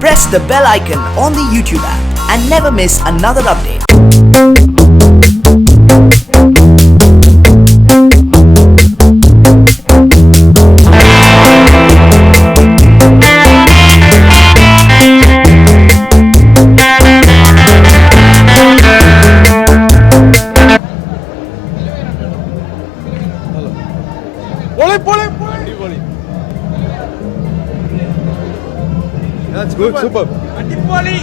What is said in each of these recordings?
Press the bell icon on the YouTube app and never miss another update. That's good, super. Adipoli.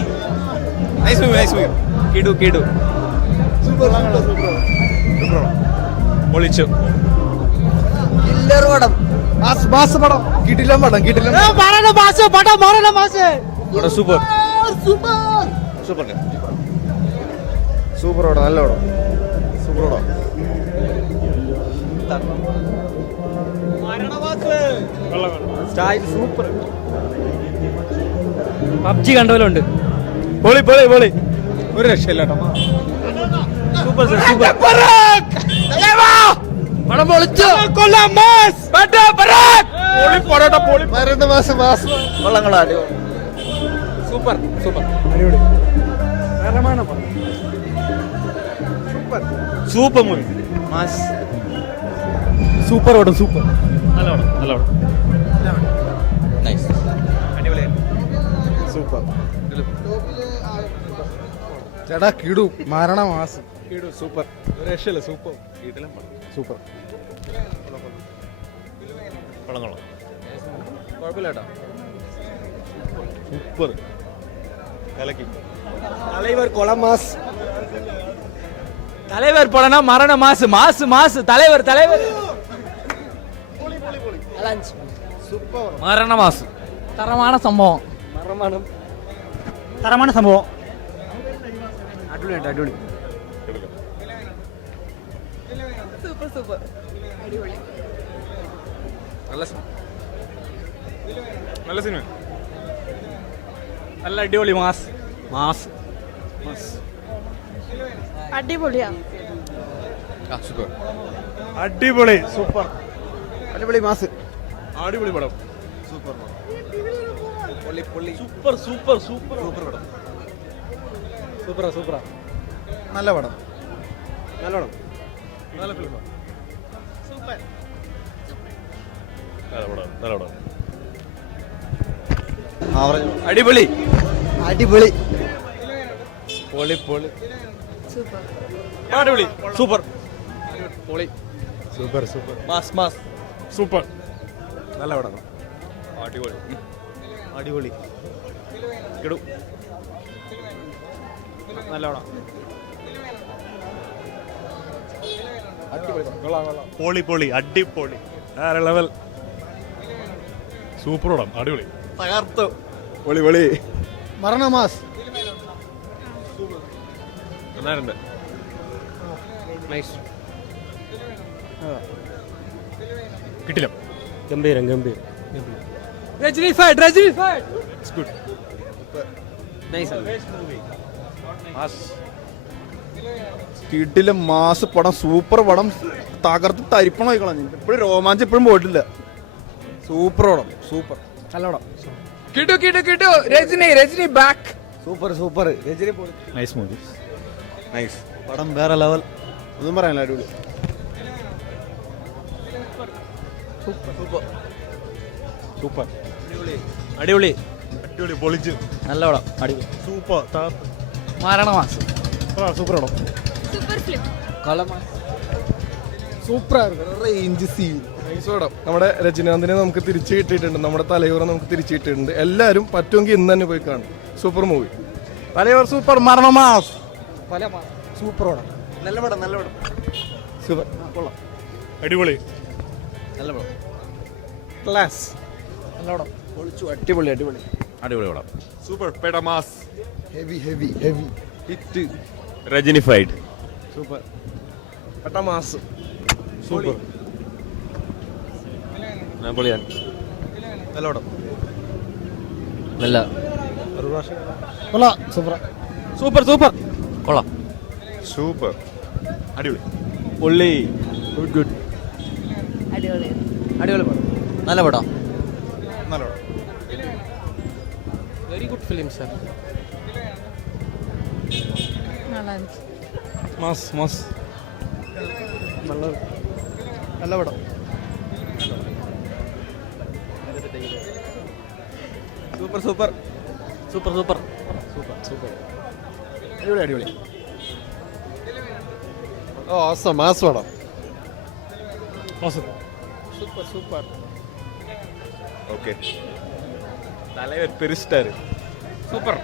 Nice movie. Kidu. Super. Polichu. Killer padam. Mass padam. Kitilam. Marana mass. Super. Super oda, nalla oda. Super oda. Marana mass. Style super. PUBG കണ്ടോലുണ്ട്. പൊളി ഒരു രക്ഷയില്ല super super പടം പൊളിച്ചു. മരുന്ന് mass. കൊള്ളങ്ങളാ super super movie mass. Super ഓടും super നല്ല നൈസ്. സൂപ്പർ ചേട്ടാ കിടു മരണ മാസം. സൂപ്പർ ഒരു രക്ഷയില്ല സൂപ്പർ സൂപ്പർ കുഴപ്പമില്ല കേട്ടോ സൂപ്പർ കലക്കി தலைவர் கொலை மாஸ். தலைவர் படம்னா மரண மாசு மாசு மாசு தலைவர் மரண மாசு தரமான சம்பவம் അടിപൊളി സൂപ്പർ അടിപൊളി. നല്ല സിനിമ നല്ല അടിപൊളി മാസ് അടിപൊളിയാ. സൂപ്പർ അടിപൊളി സൂപ്പർ അടിപൊളി മാസ്. അടിപൊളി പടം സൂപ്പർ പടം സൂപ്പർ നല്ല പടം നല്ല ഫിലിം നല്ല പടം അടിപൊളി പൊളി സൂപ്പർ അടിപൊളി സൂപ്പർ പൊളി സൂപ്പർ മാസ് സൂപ്പർ നല്ല പടം അടിപൊളി കിടു നല്ല പടം പൊളി അടിപൊളി വേറെ ലെവൽ സൂപ്പർ പടം അടിപൊളി തകർത്തു. പൊളി മരണ മാസ്. നന്നായിട്ടുണ്ട് നൈസ് കിട്ടില്ല ഗംഭീരം രജനി ഫൈറ്റ് ഇറ്റ്സ് ഗുഡ് കിടിലം മാസ് പടം. സൂപ്പർ പടം. തകർത്ത് തരിപ്പണമായി കളഞ്ഞു. ഇപ്പോഴും രോമാഞ്ചം ഇപ്പോഴും പോയിട്ടില്ല. സൂപ്പർ പടം. സൂപ്പർ നല്ല പടം. കിട്ടു രജനി ബാക്ക് സൂപ്പർ രജനി പോയി. നൈസ് മൂവി നൈസ് പടം വേറെ ലെവൽ. ഒന്നും പറയാനില്ല. അടിപൊളി സൂപ്പർ അടിപൊളി പൊളിച്ച് നല്ല പടം അടിപൊളി സൂപ്പർ മരണ മാസം സൂപ്പർ പടം സൂപ്പർ ഫിലിം. നമ്മുടെ രജനീകാന്തിനെ നമുക്ക് തിരിച്ചു കിട്ടിയിട്ടുണ്ട്. നമ്മുടെ തലയോറ നമുക്ക് തിരിച്ചു കിട്ടിയിട്ടുണ്ട്. എല്ലാവരും പറ്റുമെങ്കിൽ ഇന്ന് തന്നെ പോയി കാണും. Super movie. തലയോർ സൂപ്പർ മരണ മാസ്. സൂപ്പർ പടം. നല്ല പടം. സൂപ്പർ കൊള്ളാം. അടിപൊളി നല്ല പടം. ക്ലാസ്. നല്ല പടം. പൊളിച്ചു. അടിപൊളി പടം സൂപ്പർ പെടമാസ് ഹെവി ഹിറ്റ് രജനിഫൈഡ് സൂപ്പർ പെട്ടമാസ്. സൂപ്പർ പൊളിയാണ് നല്ല പടം. നല്ല കൊള്ളാം. സൂപ്പർ കൊള്ളാം സൂപ്പർ അടിപൊളി പൊള്ളി ഗുഡ് അടിപൊളി പടം നല്ല പടം വെരി ഗുഡ് ഫിലിം സർ. நல்லா இருந்துச்சு. മാസ് മാസ് നല്ല പടം. Super super super super. അടിപൊളി അടിപൊളി. ഓ awesome, മാസ് പടം. Super super. Okay തലവർ പെരിസ്റ്റാർ super.